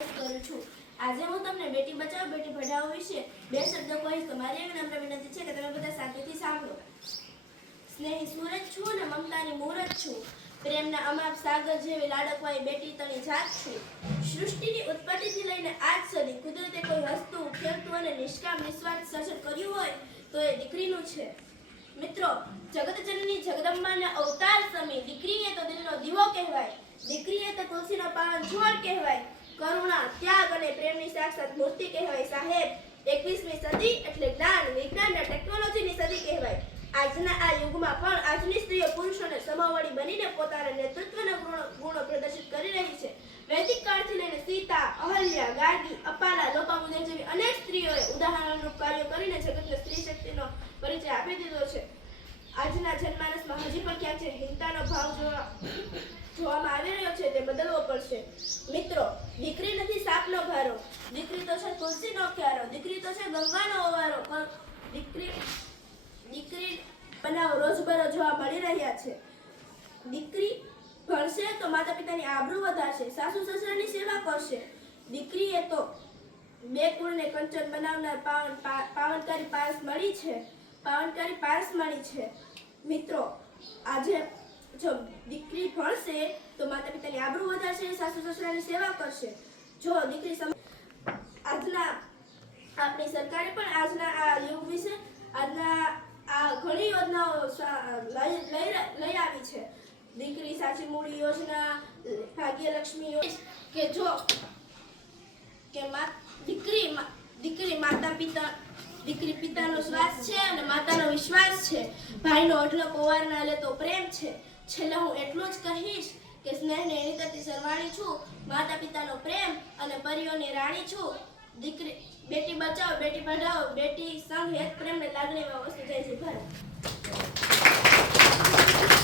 કરું છું। આજે હું તમને બેટી બચાવો બેટી પઢાઓ વિશે બે શબ્દો કહીશ। તો મારી એવી નમ્ર વિનંતી છે કે તમે બધા શાંતિથી સાંભળો। સ્નેહી સૂરજ છું ને મમતાની મૂરત છું, પ્રેમના અમાપ સાગર જેવી લાડકવાઈ બેટી તણી જાત છું। સૃષ્ટિની ઉત્પત્તિથી લઈને આજ સુધી કુદરતે કોઈ હસતું ખેલતું અને નિષ્કામ નિસ્વાર્થ સર્જન કર્યું હોય તો એ દીકરીનું છે। મિત્રો, જગતજનની જગદંબાના અવતાર સમી દીકરી એ તો દિલનો દીવો કહેવાય। દીકરી એ તો તુલસીનો પાવન છોડ કહેવાય। કરુણા, ત્યાગ અને પ્રેમની સાક્ષાત મૂર્તિ કહેવાય સાહેબ। 21મી સદી એટલે જ્ઞાન, વિજ્ઞાન અને ટેકનોલોજીની સદી કહેવાય। આજના આ યુગમાં પણ આજની સ્ત્રીઓ પુરુષોને સમોવડી બનીને પોતાના નેતૃત્વના ગુણો પ્રદર્શિત કરી રહી છે। વૈદિક કાળથી લઈને સીતા, અહલ્યા, ગાર્ગી, અપાલા, લોપામુદ્રા જેવી અનેક સ્ત્રીઓએ ઉદાહરણરૂપ કાર્યો કરીને જગતને સ્ત્રી શક્તિનો પરિચય આપી દીધો છે। આજના જનમાનસમાં હજી પણ ક્યાંક જે હિંસાનો ભાવ જોવામાં આવી રહ્યો છે તે બદલવો પડશે। મિત્રો, દીકરી નથી સાપનો ભારો, દીકરી તો છે તુલસીનો ક્યારો, દીકરી તો છે ગંગાનો ઓવારો, દીકરી બનાવ રોજબરોજ જોવા મળી રહ્યા છે। દીકરી ભણશે તો માતા પિતાની આબરૂ વધારશે, સાસુ સસરાની સેવા કરશે। દીકરી એ તો બે કુળને કંચન બનાવનાર પાવનકારી પારસ મળી છે। મિત્રો, આજે જો દીકરી ભણશે તો માતા પિતાની આબરૂ વધારશે, સાસુ સસરાની સેવા કરશે। જો દીકરી આજના આપણી સરકારે પણ આજના આ યુગ વિશે આ ઘણી યોજનાઓ લઈ આવી છે। દીકરી સાચી મૂડી યોજના, ભાગ્યલક્ષ્મી યોજના કે જો કે દીકરી પિતાનો શ્વાસ છે અને માતાનો વિશ્વાસ છે। ભાઈનો અઢળક ઓવાર ના લેતો પ્રેમ છે। છેલ્લે હું એટલું જ કહીશ કે સ્નેહને નિકટથી સરવાણી છું, માતા પિતાનો પ્રેમ અને પરીઓની રાણી છું। દીકરી બેટી બચાવો બેટી પઢાઓ બેટી સંગ હેત પ્રેમ ને લાગણીમાં વસ્તુ જાય છે ભારત।